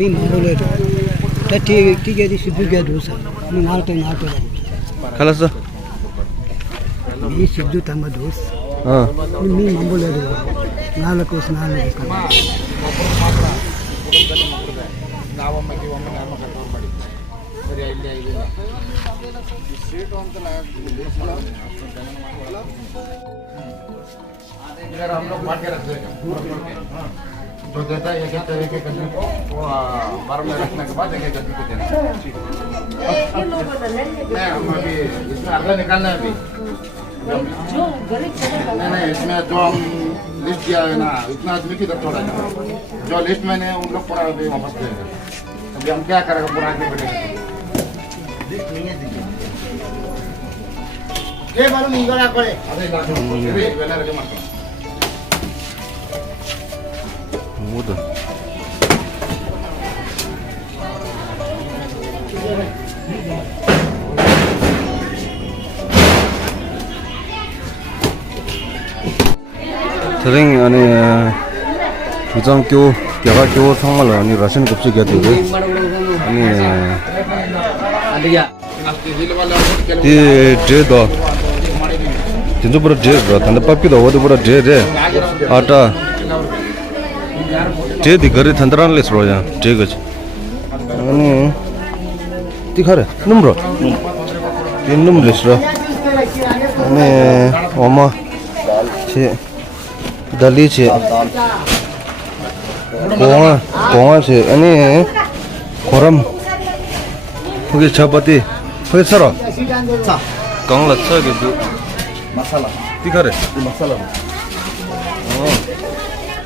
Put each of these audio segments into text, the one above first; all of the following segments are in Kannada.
मी मारले तर ठीक आहे ती सिद्धू घ्या दोसा मी मारतो खालास मी सिद्धू थांबा दोस मी मांबोले नालकोस इधर हम लोग बांट के रखते हैं जो देता है एक एक गड्ढे को वो 12 में रखने के बाद एक एक गड्ढे को देना नहीं हम अभी इसमें आधा निकालना है अभी नहीं इसमें जो हम लिस्ट दिया है ना इतना आदमी की तरफ छोड़ा जाए जो लिस्ट मैंने उन लोग पूरा अभी वापस देंगे अभी हम क्या करेंगे पूरा आगे बढ़ेंगे ये मालूम नहीं करा पड़े अरे वेला रखे मत 모든 드링 안에 부장교 개가교 상말 아니 라신 곱씹게 되고 아니 이 제도 진짜 제도 단다 빠피도 어디 보라 제제 아टा जे दिगरे थंदरानले सरोजा जेगज अनि तिखरे नम्रो तीन नम्र सरो अनि ओमा छे दली छे कोवा छे अनि कोरम फुगे छपति फुगे सरो कंगला छगे दु मसाला तिखरे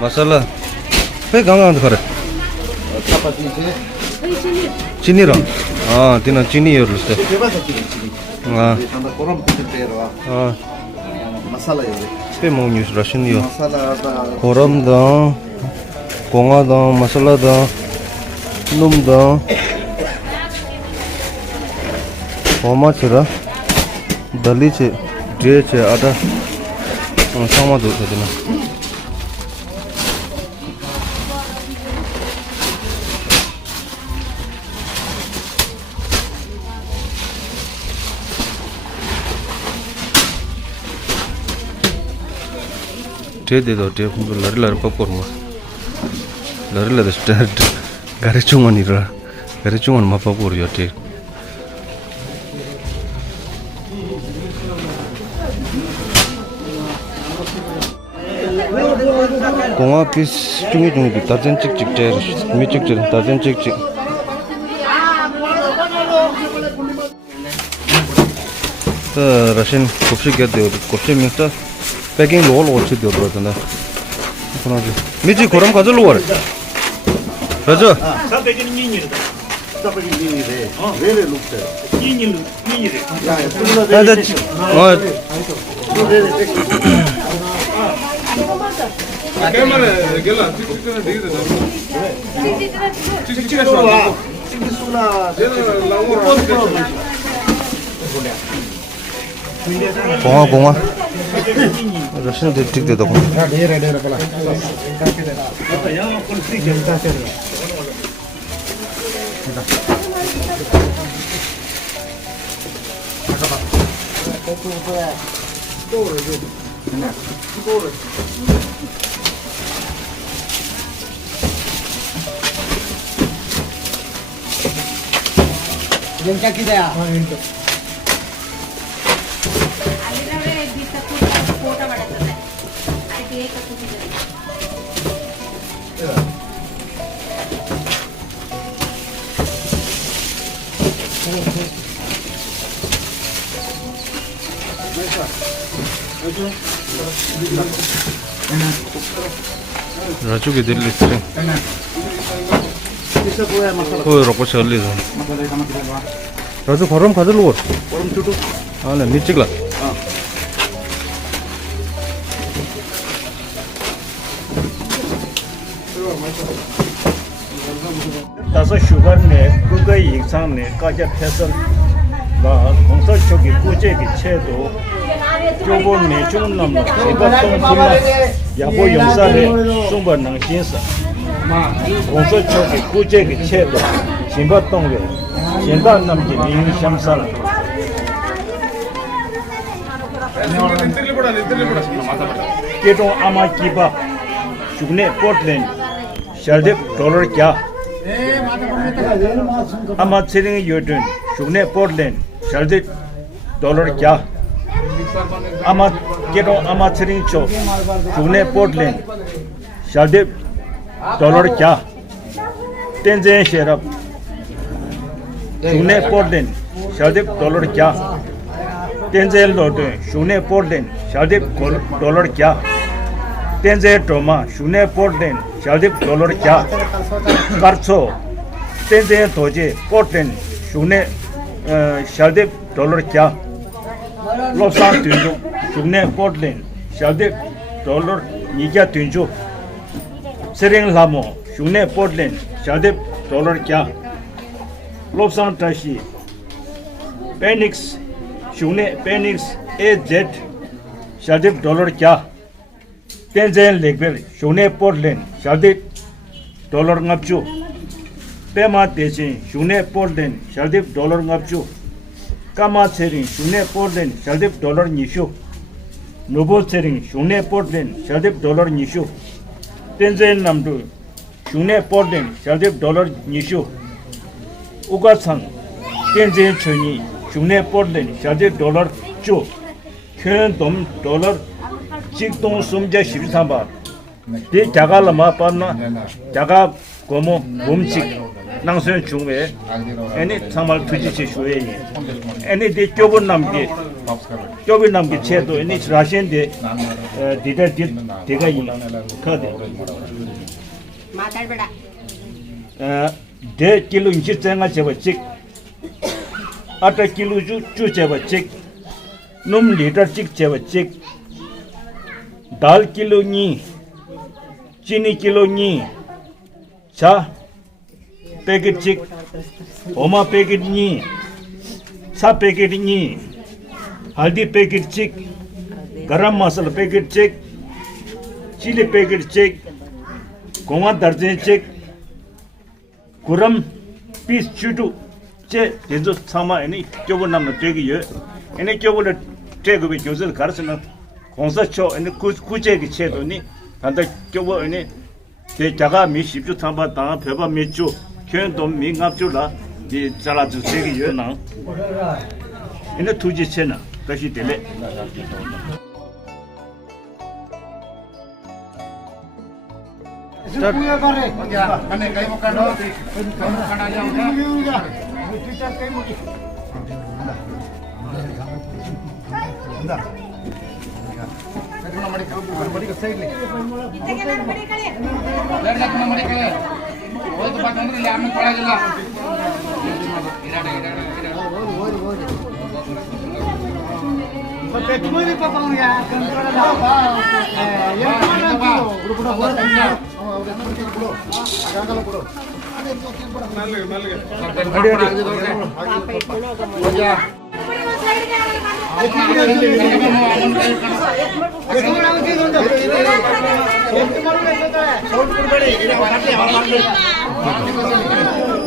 मसाला 왜 강강한데 그래? 진이랑 아, 디나 진이요 그랬어. 아, 마살라요. 왜 먹니 라신이요? 고람다, 공화다, 마살라다, 놈다, 오마치라, 달리치, 제체 아다, 상마도 되나? 데데도 데 분들 라리라를 뽑고 뭐 라리라도 스타트 가리 중원이라 가리 중원 마 뽑고 요테 공화 피스 중에 다전 찍찍제 미찍제 다전 찍찍 러시안 곱씹게 되어 곱씹 믹스 पैकिंग लो अच्छी दे दो तना सुना जी मिजी गरम 가져 로 रजो सब पैकिंग नहीं है सब पैकिंग नहीं है वेरे लुक से नहीं है दादा और कैमरा गेला चिकन दे दे चिकन सुना जेना लांगो 공화 러시안 대틱 되다 공 डेरा पला जनका किदया राजू के दिल लिस्ट्रिंग कोई रोको चल ली राजू गरम खाजल वर गरम छुटो हां निचिगला 다섯 슈가네 그거 이상네 가자 패선 나 공사 쪽이 꾸제기 채도 조금네 좀 남는 제가 좀 불러 야보 용사네 좀 번능 신사 공서 쪽에 구제의 체도 진바 동네 진바 남기 민샴살 केटों आमा कीबा शुगने पोर्टलैंड शालदेव डॉलर क्या आमा सेलिंग यूटन शुगने पोर्टलैंड शालदेव डॉलर क्या आमा केटों आमा सेलिंग चो शुगने पोर्टलैंड शालदेव डॉलर क्या तेंजे शेरब शुगने पोर्टलैंड शालदेव डॉलर क्या तेंजे लोटे शुगने पोर्टलैंड शालदेव डॉलर क्या तेंजे टोमा शुगने पोर्टलैंड शालदेव डॉलर क्या करछो तेंजे तोजे पोर्टलैंड शुगने शालदेव डॉलर क्या लोसान तुंजो शुगने पोर्टलैंड शालदेव डॉलर निक्या तुंजो सेरिंग लामो शुगने पोर्टलैंड शालदेव डॉलर क्या लोसान टाशी पेनिक्स शुगने पेनिक्स AZ शालदेव डॉलर क्या तेंजेन लेगबेल शुगने पोर्टलैंड शालदेव डॉलर ngapchu पेमा तेचिन शुगने पोर्टलैंड शालदेव डॉलर ngapchu कामा सेरिंग शुगने पोर्टलैंड शालदेव डॉलर निशु नोबो सेरिंग शुगने पोर्टलैंड शालदेव डॉलर निशु तेंजेन नामदु शुगने पोर्टलैंड शालदेव डॉलर निशु उगाsang तेंजेन छोनी शुगने पोर्टलैंड शालदेव डॉलर 주 현돔 달러 직동 숨자 13바 이 자갈마 빠나 자가 고모 몸식 낭선 중에 애니 정말 투지치 수에 애니 데 좁은 남기 체도 애니 라시엔데 디다 디가 이 카데 마탈베다 데 킬로 인치 쟁아 제버직 아타 킬로 주 제버직 नुम लीटर चिक चेवचिक दाल किलो नी चीनी किलो नी चा पैकेट चिक ओमा पैकेट नी चा पैकेट नी हल्दी पैकेट चिक गरम मसाला पैकेट चिक चिली पैकेट चिक गोवा दर्जन चिक गुरम पीस चुटू चे जेजो सामा एनी क्यों नाम न तेगी ये एनी क्यों बोले तेगी भी क्यों ज़ल कर सना कौन सा चो एनी कुछ की चे तो नहीं अंदर क्यों वो एनी ते जगह में शिफ्ट थांबा तां फेबा में चो क्यों तो में गाप चो ला ये चला जो तेगी ये ना एनी तुझे चे ना कैसी दिले मैंने कहीं मौका दो खाना जाऊंगा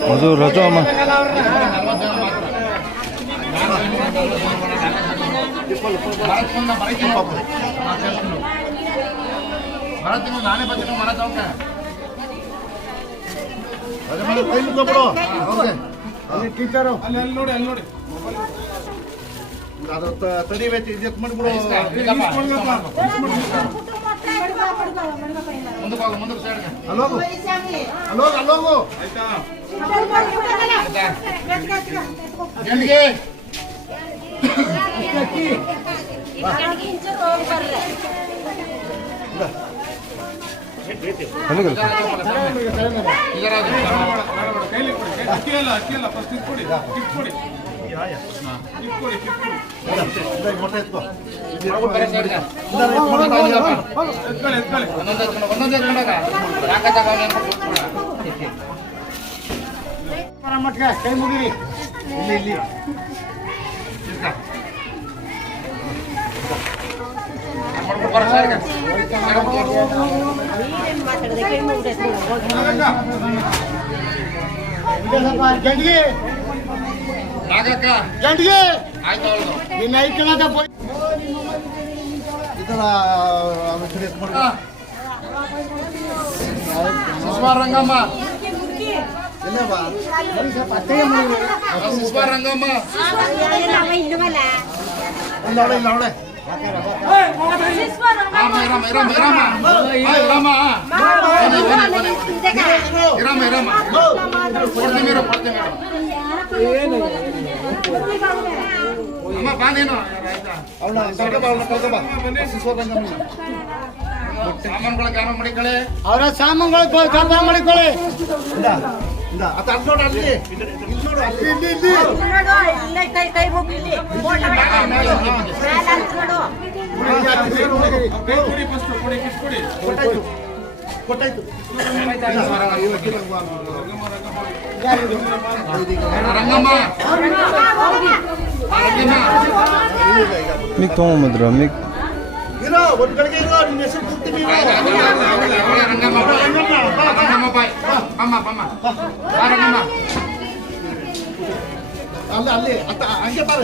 먼저 라조 아마 भारत में नाने बच्चे को मारा जाओ क्या अरे मैं कहीं मुद्दा पड़ो ओके अरे टीचर हो अल्ले नोड़े दादा तरी वे इज्जत मत पड़ो ಮುಂದೆ ಸೈಡ್ ಹಲೋ ಹಲೋ ಆಯ್ತಾ ಜಲ್ದಿಗೆ ಕೈ ಮುಗಿರಿ ಇಲ್ಲಿ ಮಾಡ್ಕೊಂಡು ಬರೋ ಸರ್ ಗಂಡಿಗೆ ನಾಗಕ್ಕ ಗಂಡಿಗೆ ಆಯ್ತು ಅವಳು ನಿನ್ನ ಐಕ್ಯನಾಥ ಸುಷ್ಮಾ ರಂಗಮ್ಮ ಸುಷ್ಮಾ ರಂಗಮ್ಮ ಅಮ್ಮ ಬಾ ನೀನು ಸಾಮಾನುಗಳ ಗಾನ ಮಾಡಿಕೊಳ್ಳಿ ಅವರ ಸಾಮಾನುಗಳು ವ್ಯಾಪಾರ ಮಾಡಿಕೊಳ್ಳಿ ರಂಗಮ್ಮ 믹 ತೊಗೊಂಬಂದ್ರ ಮಿಕ್ ರಂಗಮ್ಮ ಬಾಯ್ ಅಮ್ಮ ಅಮ್ಮ ರಂಗಮ್ಮ ಅಲ್ಲಿ ಅಲ್ಲಿ ಹಂಗೆ ಬಾರ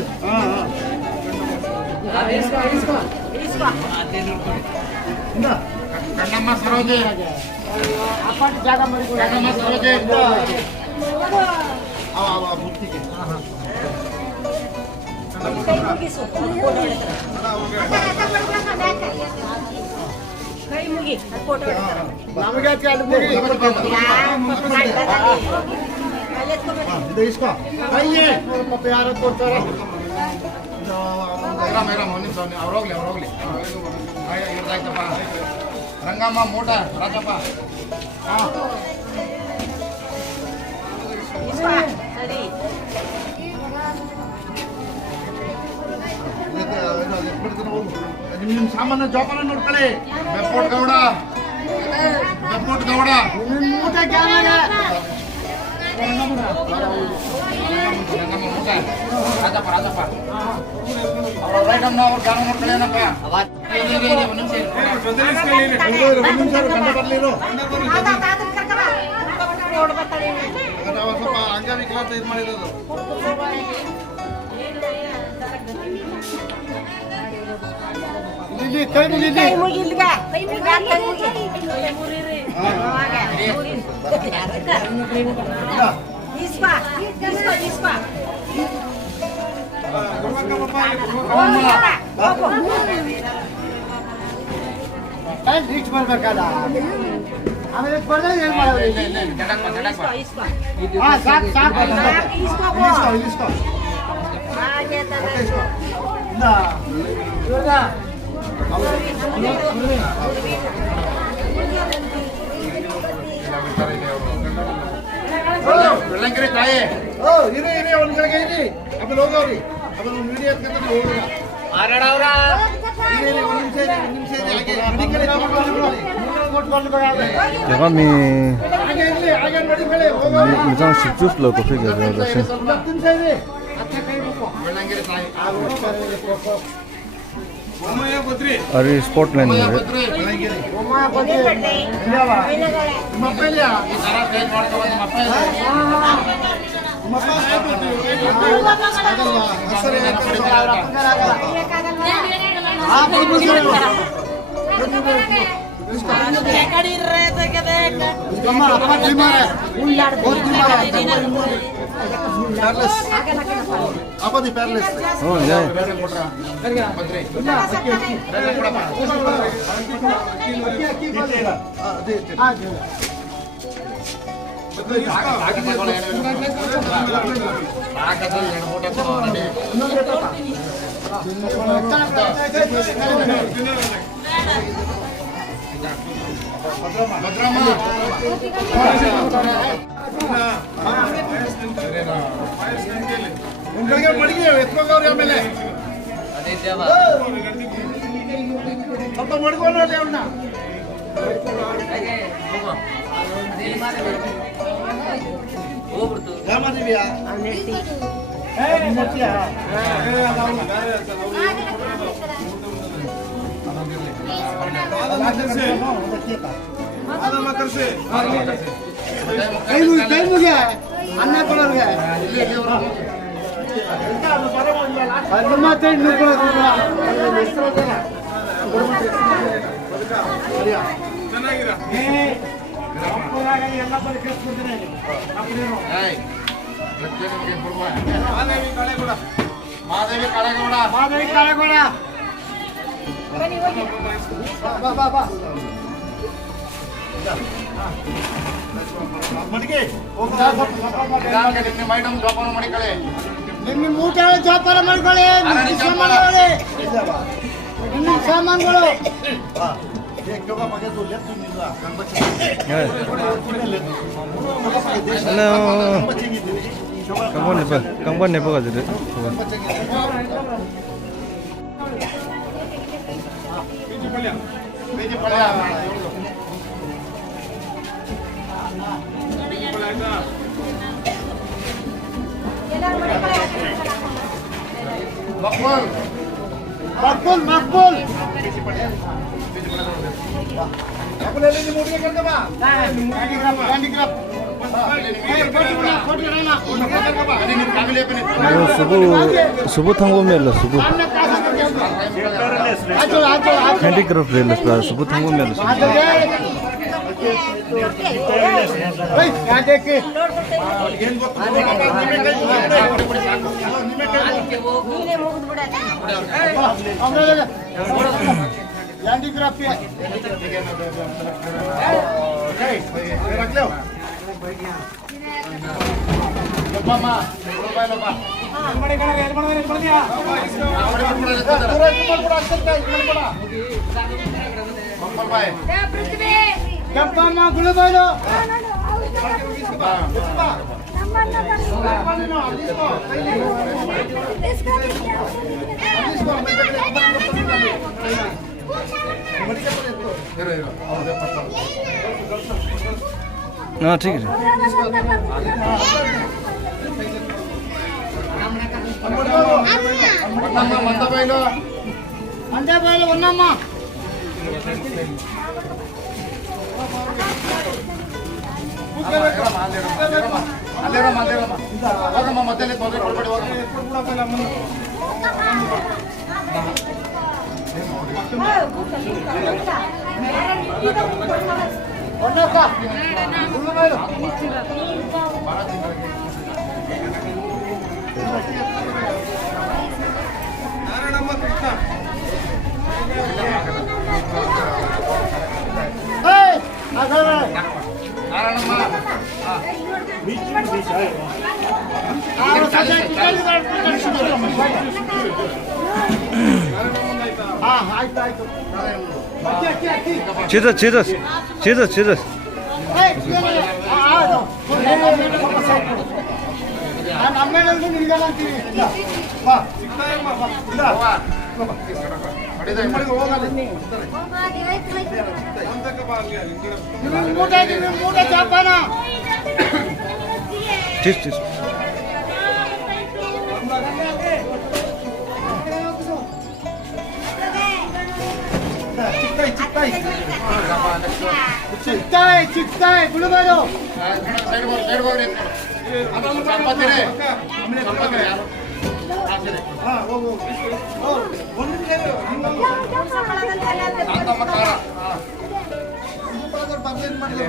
ಕಣ್ಣಮ್ಮ ಸರೋಜೆ ಕಣ್ಣಮ್ಮ ಸರೋಜೆ ಕೈ ಮುಗಿ ಫೋಟೋ ನಮಗೆ ಇಸ್ಕೋ ಕೈಯೇ ಪಾಪ ಯಾರು ಕೊಡ್ತಾರೆ ಅವ್ರೋಗ್ಲಿ ಇವ್ರದಾಯ್ತಪ್ಪ ರಂಗಮ್ಮ ಮೂಟ ರಾಜಪ್ಪ ಸರಿ ನಿಮ್ಮ ಸಾಮಾನ್ಯ ಜೋಪಾನ ನೋಡ್ಕೊಳ್ಳಿ ಬೆಪ್ಪೋಟ್ ಗೌಡ ಊಟ ಕ್ಯಾನಾಗ ರಂಗಮ್ಮ ಮೂಟ ರಾಜಪ್ಪ ಅವ್ರ ರೈಟ್ ಅಮ್ಮ ಅವ್ರ ಗಾನ ನೋಡ್ಕೊಳ್ಳಿ ಏನಪ್ಪ ನಾವು ಸ್ವಲ್ಪ ಅಂಗವಿಕಲಾಂತ ಇದು ಮಾಡಿರೋದು ಇಲ್ಲಿ ಕೈ ಮುಗಿ ಕೈ ಮುಗಿ ಇಲ್ಲಿಗೆ ಕೈ ಮುಗಿ ಇಸ್ಪಾ ರೀಚ್ ಮಾಡ್ಬೇಕಲ್ಲ ಆಮೇಲೆ ಬರ್ದಾಗ ಏನ್ ಮಾಡೋದು ಸಾಕು ಸಾಕು ಇಲ್ಲಿಸ್ಕೋ ಬೆಳ್ಳಂಗಿರಿ ತಾಯಿ ಇರಿ ಒಂದ್ ಕಡೆಗೆ ಇರಿ ಆಮೇಲೆ ಹೋಗೋರಿ ಆಮೇಲೆ ಒಂದು ವಿಡಿಯೋ ಎತ್ಕೊಂಡ್ರೆ ಹೋಗೋಣ 내가 미 ಹಾಗೆ ಇರ್ಲಿ ಹಾಗೆ ನಡಿಕೊಳ್ಳಿ ಹೋಗೋಣ 미장 집주스러 거기 가자 신 ಬೆಳ್ಳಂಗಿರಿ ತಾಯಿ ಅರಿ ಸ್ಪೋರ್ಟ್ಮನ್ ಇದೆ ಬೆಳ್ಳಂಗಿರಿ ನಿಮ್ಮ ಅಪ್ಪ ಇಲ್ಲ ಈ ತರ ಪೇಜ್ ಮಾಡ್ಕೊಂಡು ನಿಮ್ಮ ಅಪ್ಪ ಇದೆ ಅಪ್ಪದಿ ಪ್ಯಾರ್ಲೆಸ್ 어 야 ಒಂದ್ ಕಡೆಗೆ ಮಡಿಗೆ ಎತ್ಕೊಂಡವ್ರಿ ಆಮೇಲೆ ಸ್ವಲ್ಪ ಮಡ್ಕೊಂಡು ನೋಡಿ ಅವನ್ನ ಯಾಮದಿವ್ಯಾ ಕೈ ಮುಗಿಯ ಅನ್ನ ಕೊಡೋರ್ಗೆ ಅದು ಮಾತ್ರ ಇನ್ನೂ ಮಾದೇವಿ ಕಾಳೇಗೌಡ ಮಾದೇವಿ ಕಾಳೇಗೌಡ ಬನ್ನಿ ಹೋಗಿ ಬಾ ಬಾ ಬಾ ನಿಮ್ಮ ಐಟಮ್ ಜೋಪಾನ ಮಾಡಿಕೊಳ್ಳಿ. ನಿಮ್ಮ ಊಟ ಜೋಪಾನ ಮಾಡ್ಕೊಳ್ಳಿ ನಿಮ್ಮ ಸಾಮಾನುಗಳು ನಿಮ್ಮ ಸಾಮಾನುಗಳು 강반 내버 가지고. ಬೇಜಿ ಪಳ್ಯ ಎಲ್ಲರೂ ಮನೆ ಕಡೆ ಮಕ್ಬೂಲ್ ಮಕ್ಬೂಲ್ ಮಕ್ಬೂಲ್ 수부 탕고멜로 수부. 핸디크래프트 렐러스 수부 탕고멜로 수부. ನೀನೇ ಮುಗಿದು ಬಿಡತ್ತೆ ಹ್ಯಾಂಡಿಕ್ರಾಫ್ಟ್ ಪೃಥ್ವಿ ಕೆಂಪಮ್ಮ ಗುಳುಬಾಯ್ಲು हाँ ठीक है. ಮಂದಬೈಲು ಮಂಡ್ಯಬಾಯ್ಲು ಹೊನ್ನಮ್ಮ ಅಲ್ಲಿರಮ್ಮ ಹೋಗಮ್ಮ ಮಧ್ಯದಲ್ಲಿ ತೊಂದರೆ ಕೊಡ್ಬೇಡಿ ಹೋಗಮ್ಮ ಹೊನ್ನಕ್ಕ ಗುಳುಬಾಯ್ಲು ಆಯ್ತು Jesus. ನಮ್ಮೇಲೆಲ್ಲರೂ ನಿಲ್ಗಲ್ಲ ಅಂತೀವಿ ಮೂಟ ಚಾಪಾನ Cheers. ಚಿಕ್ತಾಯ್ ಗುಳುಬಾಯ್ಲು ಸೈಡ್ ಹೋಗ್ರಿ ಸಂಪತ್ತಿರಿ ಶಾಂತಮ್ಮ ಕಾರ ಅದೇನು ಮಾಡಬೇಕು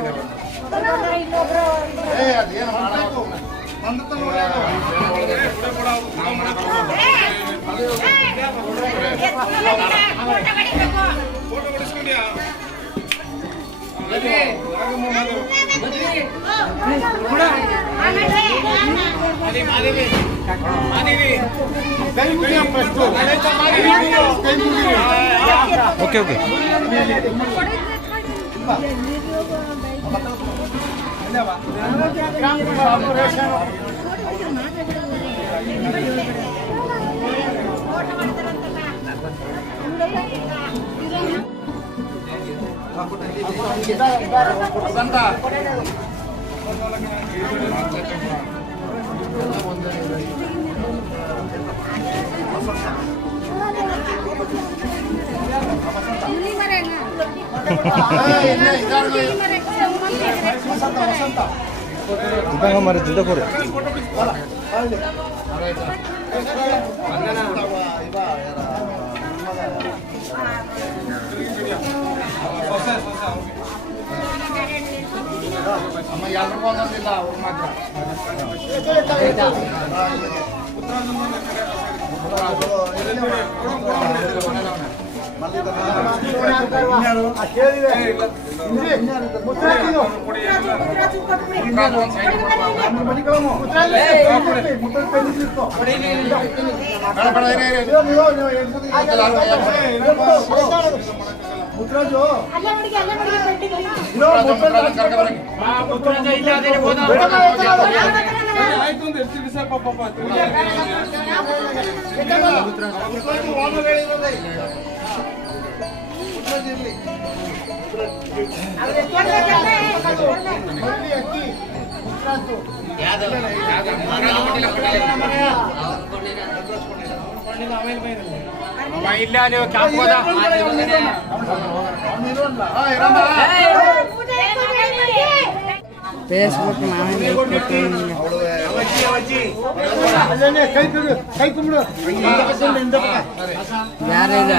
Okay. ವಸಂತ ಇಲ್ಲಿ ಮರೇನ Tentang kemarin cinta Korea. ಅಮ್ಮ ಯಾರು ಬಂದಿಲ್ಲ ಅವ್ರು ಮಾತ್ರ ಫೇಸ್ಬುಕ್ ಕೈ ಕುಂಬಿಡು ಯಾರಿದೆ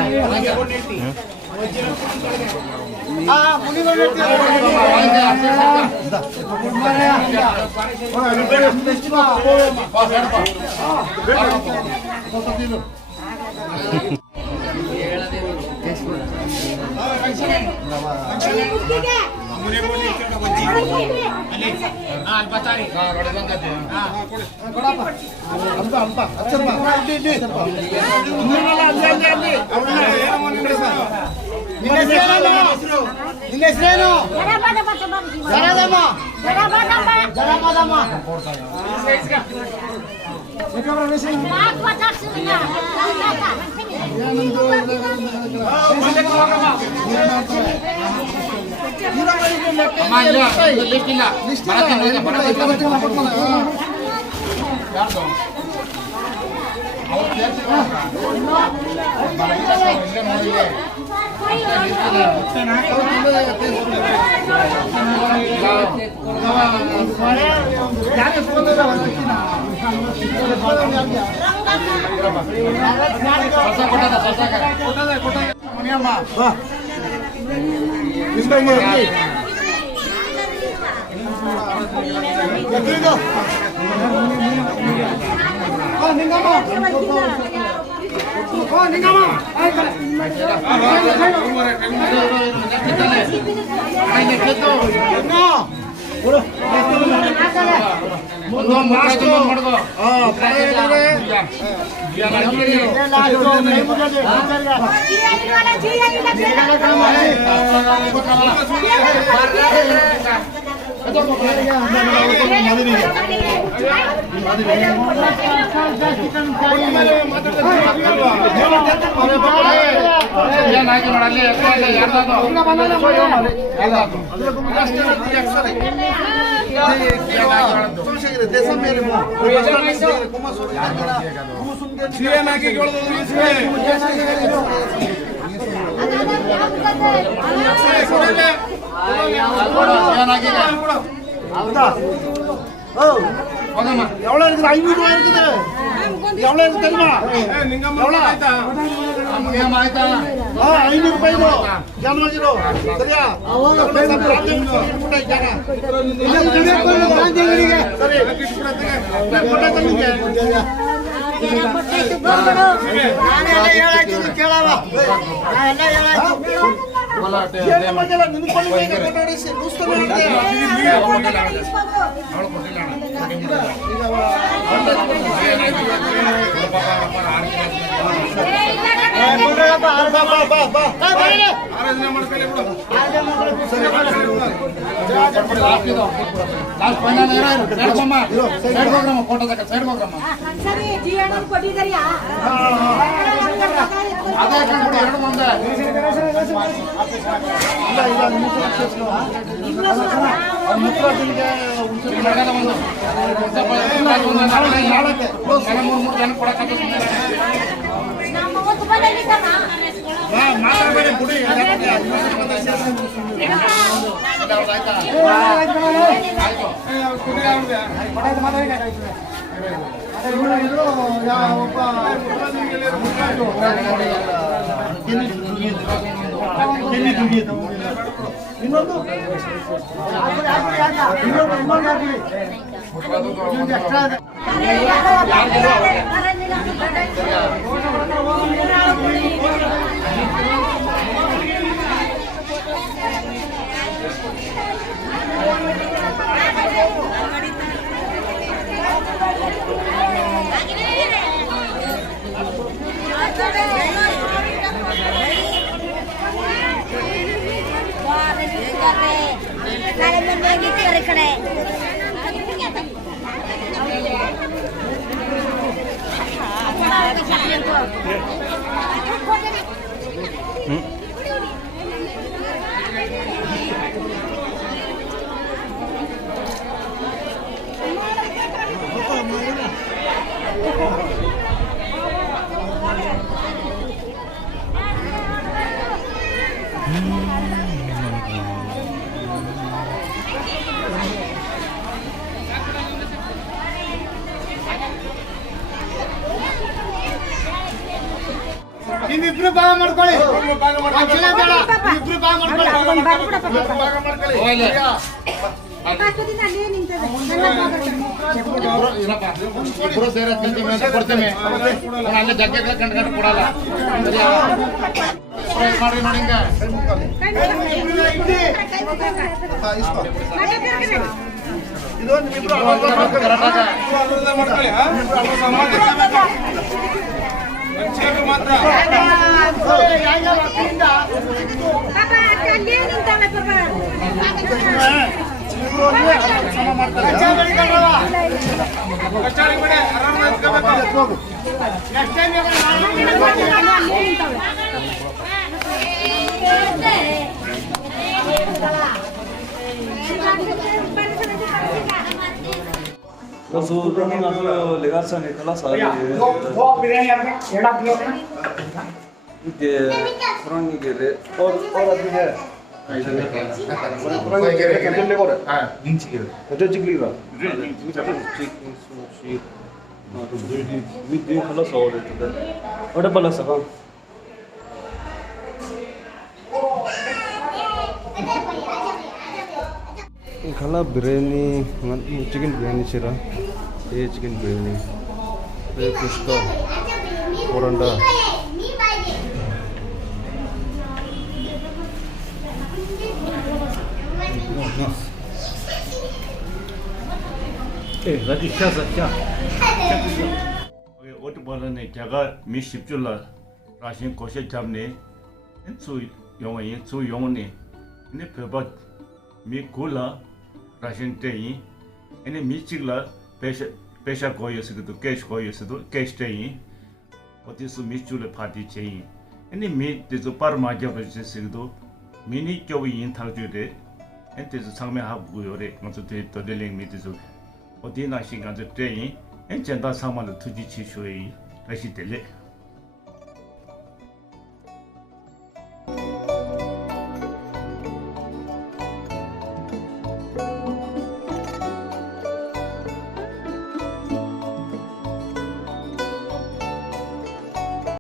எவ்வளவு இருக்குது? 500 ரூபாய் இருக்குது. எவ்வளவு இருக்கு தெரியுமா? எவ்வளவு? 500 ரூபாய் ஜனமஜிரோ சரியா? ನಮ್ಮ ಮಾತಾಡಬೇಡಿ ಬಿಡಿ ಇನ್ನೊಂದು ನಿಮ್ಮಿಬ್ರು ಭಾಗ ಮಾಡ್ಕೊಳ್ಳಿ ಇಬ್ರು ಭಾಗ ಮಾಡ್ಕೊಳ್ಳಿ ಇಬ್ರು ಸೇರಿ ಕೊಡ್ತೇನೆ ಅಲ್ಲೇ ಜಗ್ಗೆ ಕಂಡು ಕೊಡಲ್ಲ ಮಾಡ್ರಿ ನೋಡಿ legarsan kelas hari itu orang ini gede orang ini khala biryani chicken biryani chira chicken biryani kushka poranda 라디 샤자 샤 어디 보라네 제가 미십줄라 라신 고시 잡네 수 용어이 수 용어네 근데 배바 미콜라 라신 때이 에네 미치글라 पेशा कोयस तो कैश कोयस तो कैश तेई ओतिसु मिचुले पार्टी चेई एनी मी तेजो पर माजे बसे तो मिनी क्यों इन थाजुदे एन तेजो सांमे हाब गुयोरे मतो ते तो देलिंग मी तेजो ओदिना शिंगा जे तेई एन चंदा सामान तुजी छिशोई रशी तेले